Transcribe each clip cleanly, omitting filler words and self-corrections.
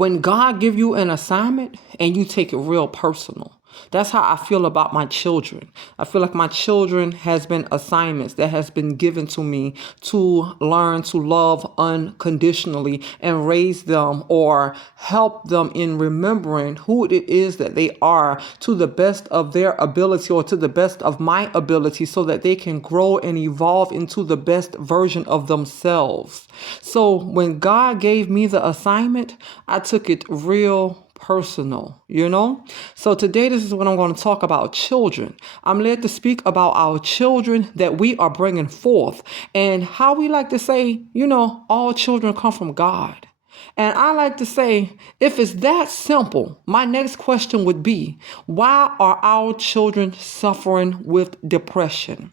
When God give you an assignment and you take it real personal. That's how I feel about my children. I feel like my children has been assignments that has been given to me to learn to love unconditionally and raise them or help them in remembering who it is that they are to the best of their ability or to the best of my ability so that they can grow and evolve into the best version of themselves. So when God gave me the assignment, I took it real personal, So today, this is what I'm going to talk about: children. I'm led to speak about our children that we are bringing forth and how we like to say, all children come from God. And I like to say, if it's that simple, my next question would be, why are our children suffering with depression?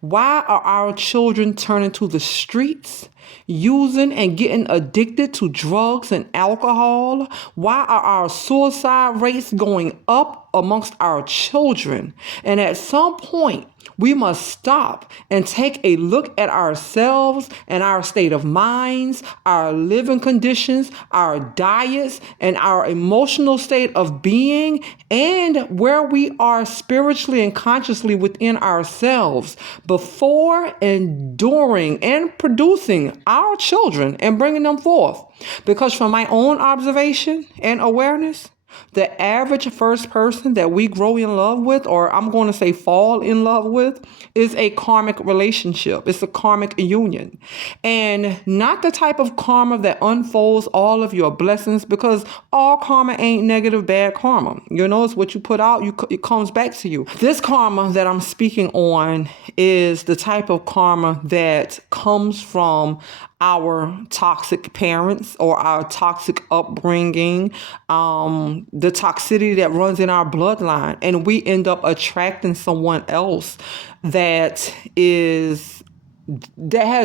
Why are our children turning to the streets, using and getting addicted to drugs and alcohol? Why are our suicide rates going up amongst our children? And at some point, we must stop and take a look at ourselves and our state of minds, our living conditions, our diets, and our emotional state of being, and where we are spiritually and consciously within ourselves before and during and producing our children and bringing them forth. Because from my own observation and awareness, the average first person that we grow in love with, or I'm going to say fall in love with, is a karmic relationship. It's a karmic union. And not the type of karma that unfolds all of your blessings, because all karma ain't negative, bad karma. It's what you put out, it comes back to you. This karma that I'm speaking on is the type of karma that comes from our toxic parents or our toxic upbringing, the toxicity that runs in our bloodline, and we end up attracting someone else that has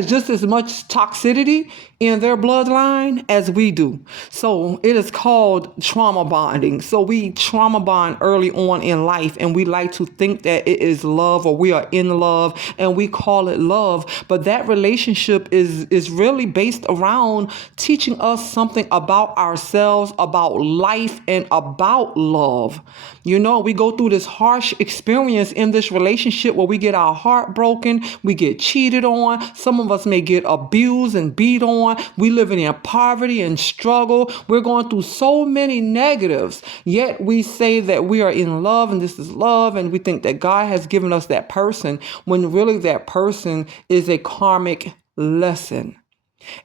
just as much toxicity in their bloodline as we do. So it is called trauma bonding. So we trauma bond early on in life, and we like to think that it is love, or we are in love and we call it love. But that relationship is really based around teaching us something about ourselves, about life, and about love. We go through this harsh experience in this relationship where we get our heart broken, we get cheated on, some of us may get abused and beat on, we living in poverty and struggle, we're going through so many negatives, yet we say that we are in love and this is love, and we think that God has given us that person, when really that person is a karmic lesson.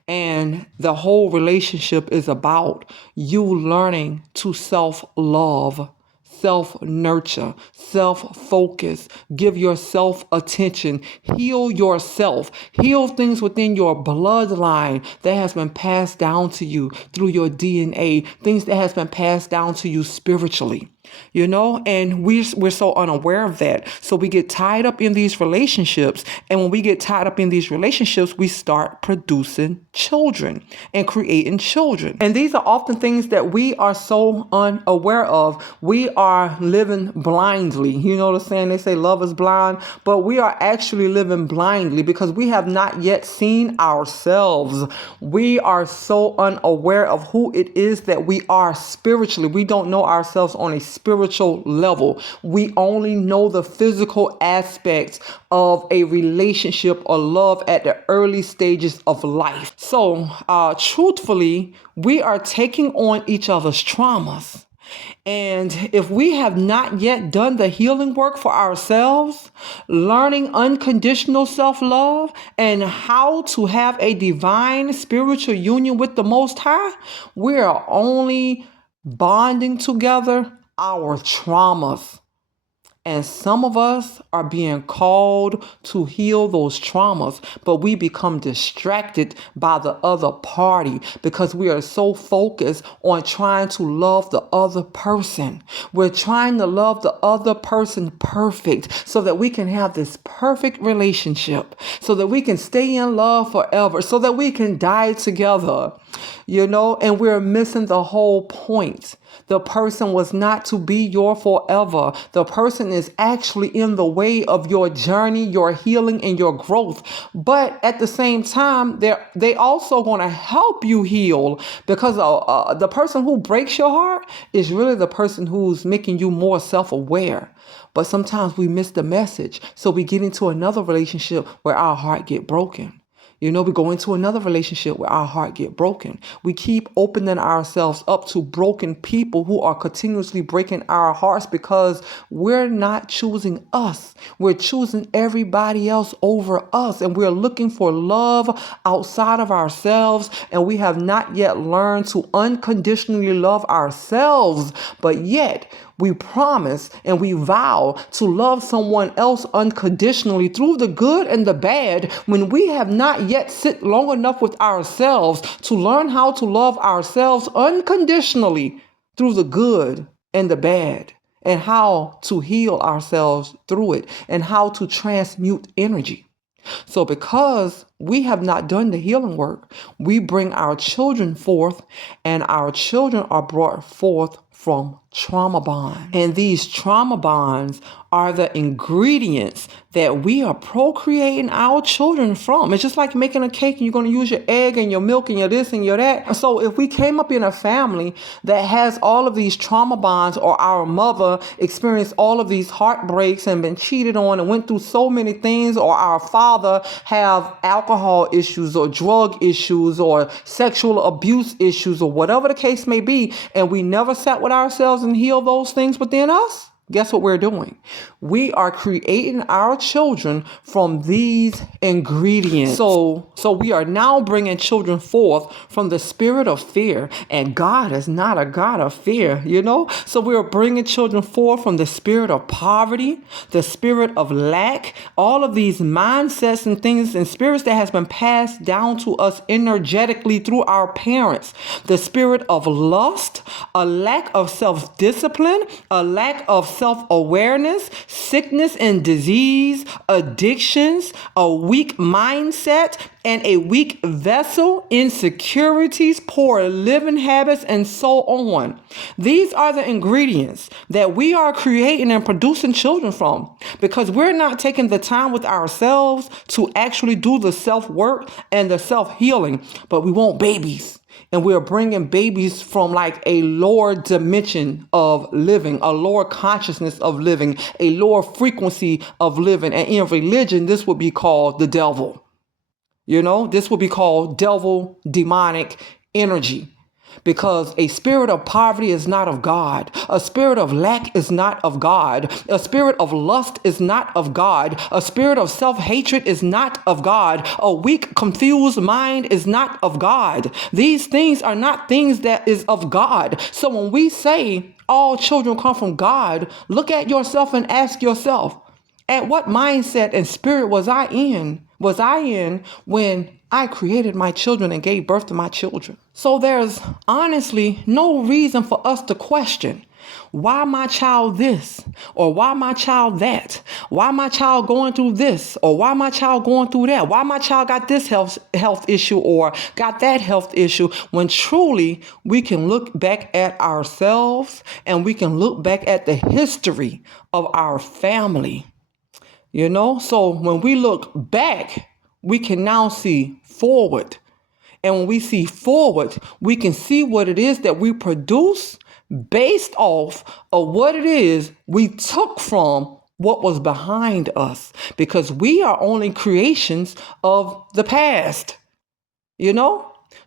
And the whole relationship is about you learning to self-love, self-nurture, self-focus, give yourself attention, heal yourself, heal things within your bloodline that has been passed down to you through your DNA, things that has been passed down to you spiritually. And we're so unaware of that. So we get tied up in these relationships. And when we get tied up in these relationships, we start producing children and creating children. And these are often things that we are so unaware of. We are living blindly. You know what I'm saying? They say love is blind, but we are actually living blindly because we have not yet seen ourselves. We are so unaware of who it is that we are spiritually. We don't know ourselves on a spiritual level. We only know the physical aspects of a relationship or love at the early stages of life. So, truthfully, we are taking on each other's traumas. And if we have not yet done the healing work for ourselves, learning unconditional self-love and how to have a divine spiritual union with the Most High, we are only bonding together our traumas. And some of us are being called to heal those traumas, but we become distracted by the other party because we are so focused on trying to love the other person. We're trying to love the other person perfect so that we can have this perfect relationship, so that we can stay in love forever, so that we can die together. And we're missing the whole point. The person was not to be your forever. The person is actually in the way of your journey, your healing, and your growth. But at the same time, they also going to help you heal, because the person who breaks your heart is really the person who's making you more self-aware. But sometimes we miss the message. So we get into another relationship where our heart get broken. We go into another relationship where our heart get broken. We keep opening ourselves up to broken people who are continuously breaking our hearts because we're not choosing us. We're choosing everybody else over us. And we're looking for love outside of ourselves. And we have not yet learned to unconditionally love ourselves. But yet, we promise and we vow to love someone else unconditionally through the good and the bad, when we have not yet sit long enough with ourselves to learn how to love ourselves unconditionally through the good and the bad, and how to heal ourselves through it, and how to transmute energy. So because we have not done the healing work, we bring our children forth, and our children are brought forth from trauma bonds. And these trauma bonds are the ingredients that we are procreating our children from. It's just like making a cake and you're going to use your egg and your milk and your this and your that. So if we came up in a family that has all of these trauma bonds, or our mother experienced all of these heartbreaks and been cheated on and went through so many things, or our father have alcohol issues or drug issues or sexual abuse issues or whatever the case may be, and we never sat with ourselves and healed those things within us, guess what we're doing? We are creating our children from these ingredients. So we are now bringing children forth from the spirit of fear. And God is not a God of fear, So we are bringing children forth from the spirit of poverty, the spirit of lack, all of these mindsets and things and spirits that has been passed down to us energetically through our parents. The spirit of lust, a lack of self-discipline, a lack of self-awareness, sickness and disease, addictions, a weak mindset, and a weak vessel, insecurities, poor living habits, and so on. These are the ingredients that we are creating and producing children from, because we're not taking the time with ourselves to actually do the self-work and the self-healing, but we want babies. And we're bringing babies from like a lower dimension of living, a lower consciousness of living, a lower frequency of living. And in religion, this would be called the devil. This would be called devil, demonic energy. Because a spirit of poverty is not of God. A spirit of lack is not of God. A spirit of lust is not of God. A spirit of self-hatred is not of God. A weak, confused mind is not of God. These things are not things that is of God. So when we say all children come from God, look at yourself and ask yourself, at what mindset and spirit was I in when I created my children and gave birth to my children? So there's honestly no reason for us to question why my child this, or why my child that, why my child going through this, or why my child going through that, why my child got this health issue or got that health issue, when truly we can look back at ourselves and we can look back at the history of our family. So when we look back, we can now see forward. And when we see forward, we can see what it is that we produce based off of what it is we took from what was behind us. Because we are only creations of the past,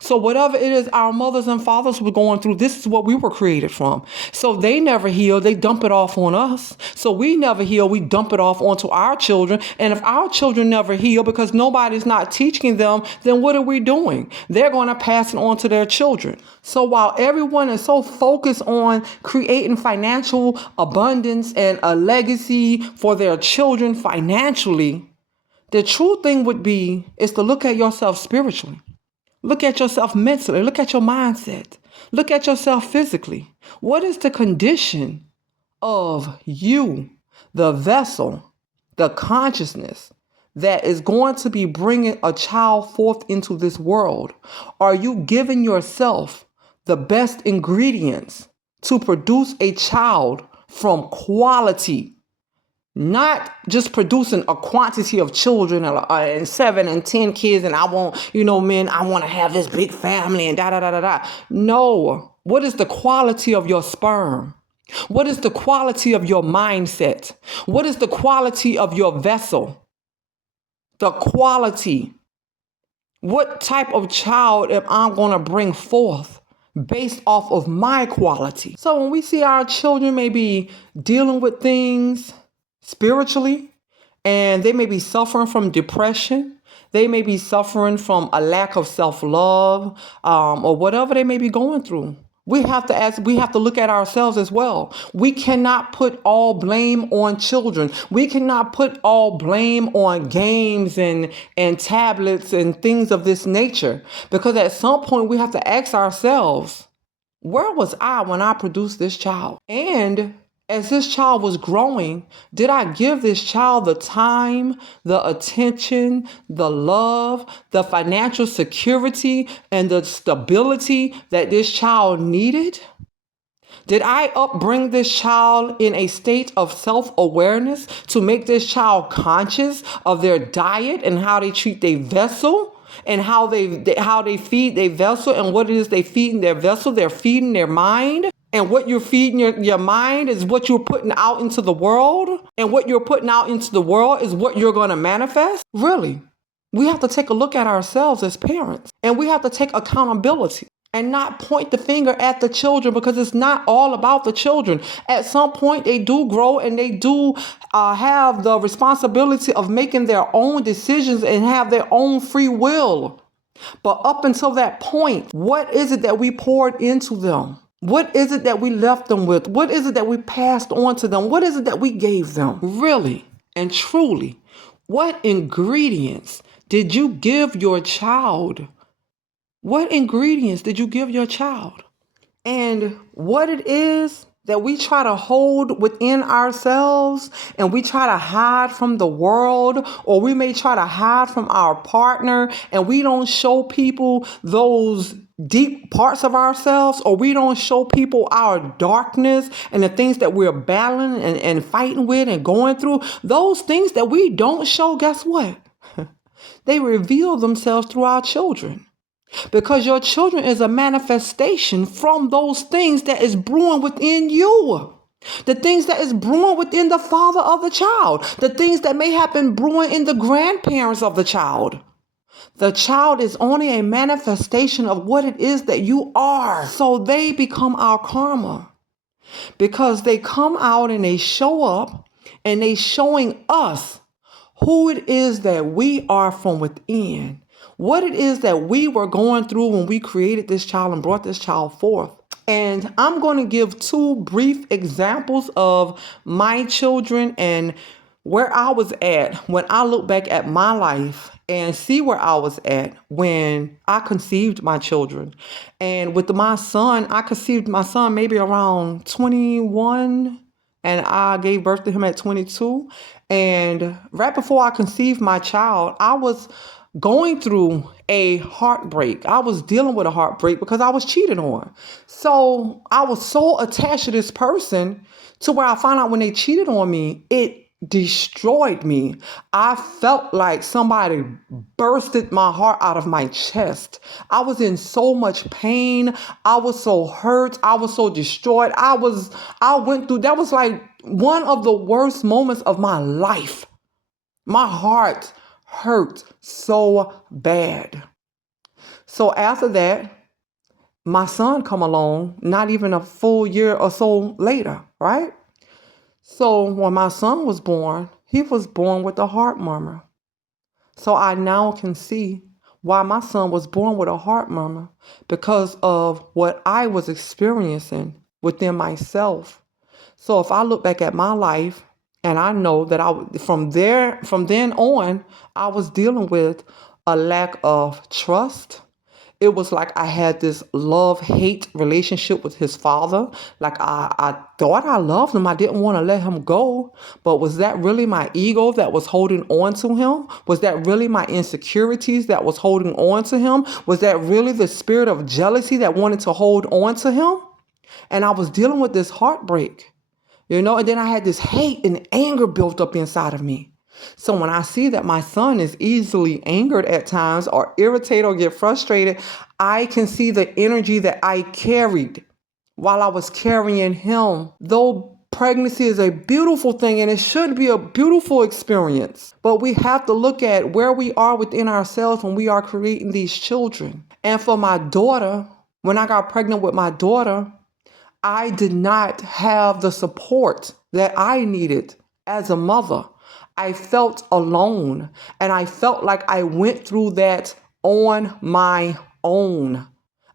So whatever it is our mothers and fathers were going through, this is what we were created from. So they never heal, they dump it off on us. So we never heal, we dump it off onto our children. And if our children never heal because nobody's not teaching them, then what are we doing? They're going to pass it on to their children. So while everyone is so focused on creating financial abundance and a legacy for their children financially, the true thing would be is to look at yourself spiritually. Look at yourself mentally. Look at your mindset. Look at yourself physically. What is the condition of you, the vessel, the consciousness that is going to be bringing a child forth into this world? Are you giving yourself the best ingredients to produce a child from quality? Not just producing a quantity of children and 7 and 10 kids, and I want, men, I want to have this big family and da da da da da. No. What is the quality of your sperm? What is the quality of your mindset? What is the quality of your vessel? The quality. What type of child am I going to bring forth based off of my quality? So when we see our children may be dealing with things spiritually, and they may be suffering from depression, they may be suffering from a lack of self-love, or whatever they may be going through, we have to look at ourselves as well. We cannot put all blame on children. We cannot put all blame on games and tablets and things of this nature, because at some point we have to ask ourselves, where was I when I produced this child? And as this child was growing, did I give this child the time, the attention, the love, the financial security, and the stability that this child needed? Did I upbring this child in a state of self-awareness to make this child conscious of their diet and how they treat their vessel? And how they feed their vessel, and what it is they feed in their vessel? They're feeding their mind. And what you're feeding your mind is what you're putting out into the world. And what you're putting out into the world is what you're going to manifest. Really, we have to take a look at ourselves as parents. And we have to take accountability and not point the finger at the children, because it's not all about the children. At some point, they do grow and they do have the responsibility of making their own decisions and have their own free will. But up until that point, what is it that we poured into them? What is it that we left them with? What is it that we passed on to them? What is it that we gave them? Really and truly, what ingredients did you give your child? What ingredients did you give your child? And what it is that we try to hold within ourselves and we try to hide from the world, or we may try to hide from our partner, and we don't show people those deep parts of ourselves, or we don't show people our darkness and the things that we're battling and fighting with and going through. Those things that we don't show, guess what? They reveal themselves through our children. Because your children is a manifestation from those things that is brewing within you. The things that is brewing within the father of the child. The things that may have been brewing in the grandparents of the child. The child is only a manifestation of what it is that you are. So they become our karma. Because they come out and they show up and they showing us who it is that we are from within. What it is that we were going through when we created this child and brought this child forth. And I'm going to give 2 brief examples of my children and where I was at when I look back at my life and see where I was at when I conceived my children. And with my son, I conceived my son maybe around 21, and I gave birth to him at 22. And right before I conceived my child, I was going through a heartbreak. I was dealing with a heartbreak because I was cheated on. So I was so attached to this person to where I found out when they cheated on me, it destroyed me. I felt like somebody bursted my heart out of my chest. I was in so much pain. I was so hurt. I was so destroyed. I went through, that was like one of the worst moments of my life. My heart hurt so bad. So after that, my son come along, not even a full year or so later, right? So when my son was born, he was born with a heart murmur. So I now can see why my son was born with a heart murmur, because of what I was experiencing within myself. So if I look back at my life, and I know that from then on, I was dealing with a lack of trust it was like I had this love-hate relationship with his father. Like I thought I loved him. I didn't want to let him go. But was that really my ego that was holding on to him? Was that really my insecurities that was holding on to him? Was that really the spirit of jealousy that wanted to hold on to him? And I was dealing with this heartbreak, and then I had this hate and anger built up inside of me. So when I see that my son is easily angered at times or irritated or get frustrated, I can see the energy that I carried while I was carrying him. Though pregnancy is a beautiful thing and it should be a beautiful experience, but we have to look at where we are within ourselves when we are creating these children. And for my daughter, when I got pregnant with my daughter, I did not have the support that I needed as a mother. I felt alone, and I felt like I went through that on my own.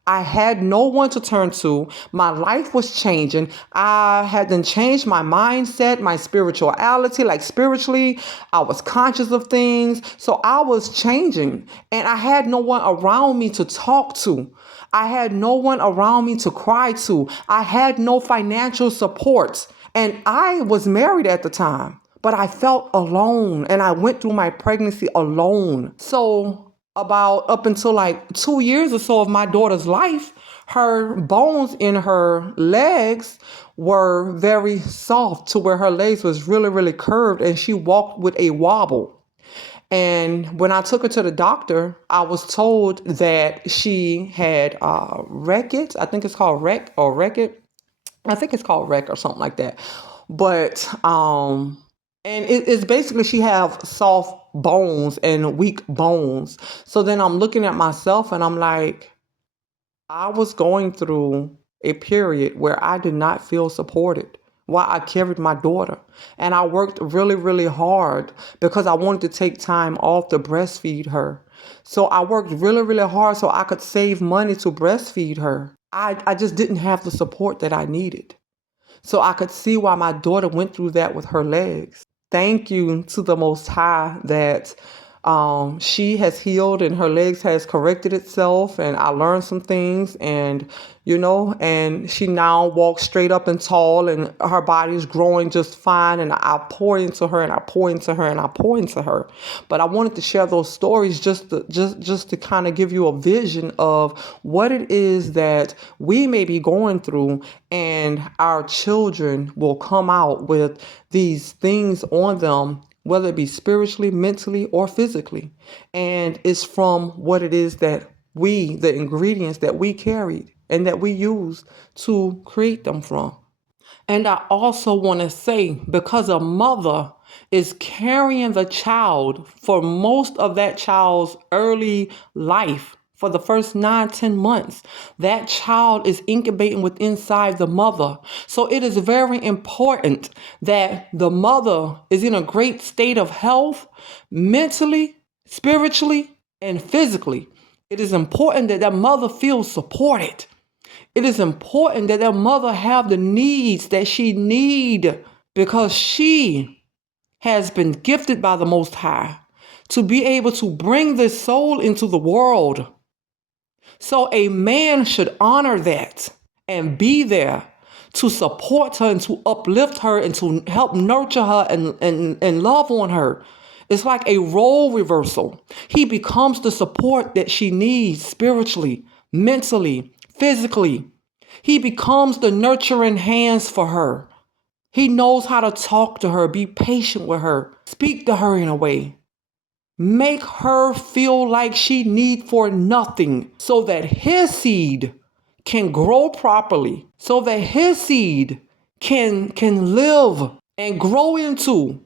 I had no one to turn to. My life was changing. I had then changed my mindset, my spirituality. Like spiritually, I was conscious of things. So I was changing, and I had no one around me to talk to. I had no one around me to cry to. I had no financial support, and I was married at the time. But I felt alone, and I went through my pregnancy alone. So about up until like 2 years or so of my daughter's life, her bones in her legs were very soft to where her legs was really, really curved, and she walked with a wobble. And when I took her to the doctor, I was told that she had Reckitt. I think it's called Reckitt. I think it's called Rec or something like that. But and it's basically she have soft bones and weak bones. So then I'm looking at myself and I'm like, I was going through a period where I did not feel supported while I carried my daughter. And I worked really, really hard because I wanted to take time off to breastfeed her. So I worked really, really hard so I could save money to breastfeed her. I just didn't have the support that I needed. So I could see why my daughter went through that with her legs. Thank you to the Most High that she has healed and her legs has corrected itself, and I learned some things, and and she now walks straight up and tall, and her body is growing just fine, and I pour into her and I pour into her and I pour into her. But I wanted to share those stories just to kind of give you a vision of what it is that we may be going through, and our children will come out with these things on them, whether it be spiritually, mentally, or physically. And it's from what it is that the ingredients that we carried and that we use to create them from. And I also want to say, because a mother is carrying the child for most of that child's early life, for the first 9-10 months, that child is incubating within inside the mother. So it is very important that the mother is in a great state of health, mentally, spiritually, and physically. It is important that that mother feels supported. It is important that that mother have the needs that she need, because she has been gifted by the Most High to be able to bring this soul into the world. So a man should honor that and be there to support her and to uplift her and to help nurture her and love on her. It's like a role reversal. He becomes the support that she needs spiritually, mentally, physically. He becomes the nurturing hands for her. He knows how to talk to her, be patient with her, speak to her in a way. Make her feel like she need for nothing, so that his seed can grow properly, so that his seed can live and grow into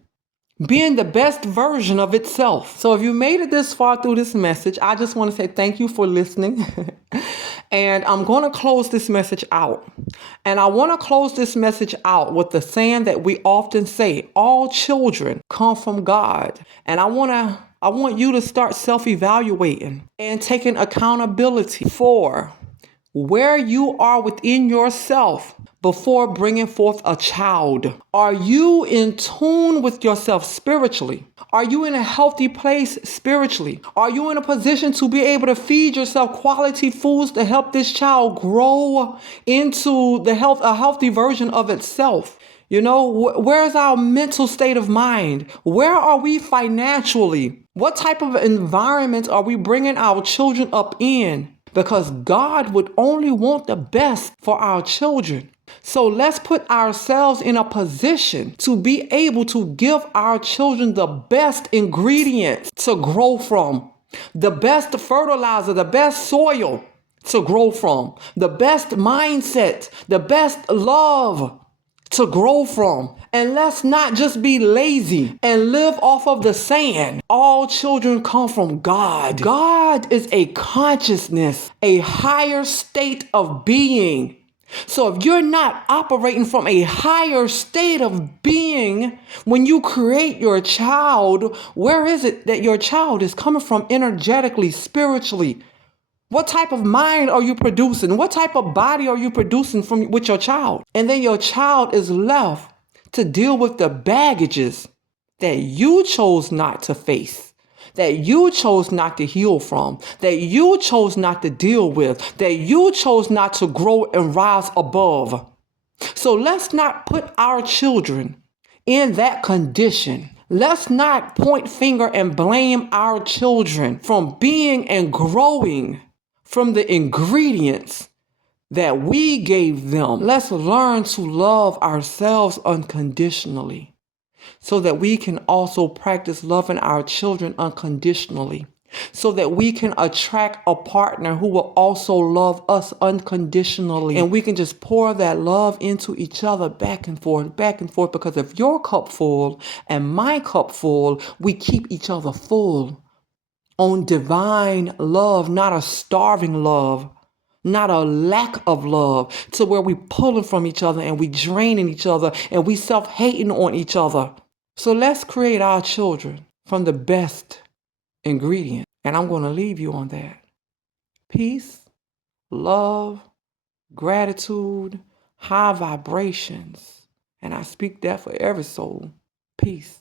being the best version of itself. So if you made it this far through this message, I just want to say thank you for listening. And I'm going to close this message out. And I want to close this message out with the saying that we often say, all children come from God. And I want you to start self-evaluating and taking accountability for where you are within yourself, before bringing forth a child? Are you in tune with yourself spiritually? Are you in a healthy place spiritually? Are you in a position to be able to feed yourself quality foods to help this child grow into a healthy version of itself? You know, where's our mental state of mind? Where are we financially? What type of environment are we bringing our children up in? Because God would only want the best for our children. So let's put ourselves in a position to be able to give our children the best ingredients to grow from, the best fertilizer, the best soil to grow from, the best mindset, the best love to grow from. And let's not just be lazy and live off of the sand. All children come from God. God is a consciousness, a higher state of being. So if you're not operating from a higher state of being, when you create your child, where is it that your child is coming from energetically, spiritually? What type of mind are you producing? What type of body are you producing with your child? And then your child is left to deal with the baggages that you chose not to face, that you chose not to heal from, that you chose not to deal with, that you chose not to grow and rise above. So let's not put our children in that condition. Let's not point finger and blame our children from being and growing from the ingredients that we gave them. Let's learn to love ourselves unconditionally so that we can also practice loving our children unconditionally, so that we can attract a partner who will also love us unconditionally. And we can just pour that love into each other back and forth, because if your cup full and my cup full, we keep each other full on divine love, not a starving love, not a lack of love, to where we pulling from each other and we draining each other and we self-hating on each other. So let's create our children from the best ingredient. And I'm going to leave you on that. Peace, love, gratitude, high vibrations. And I speak that for every soul. Peace.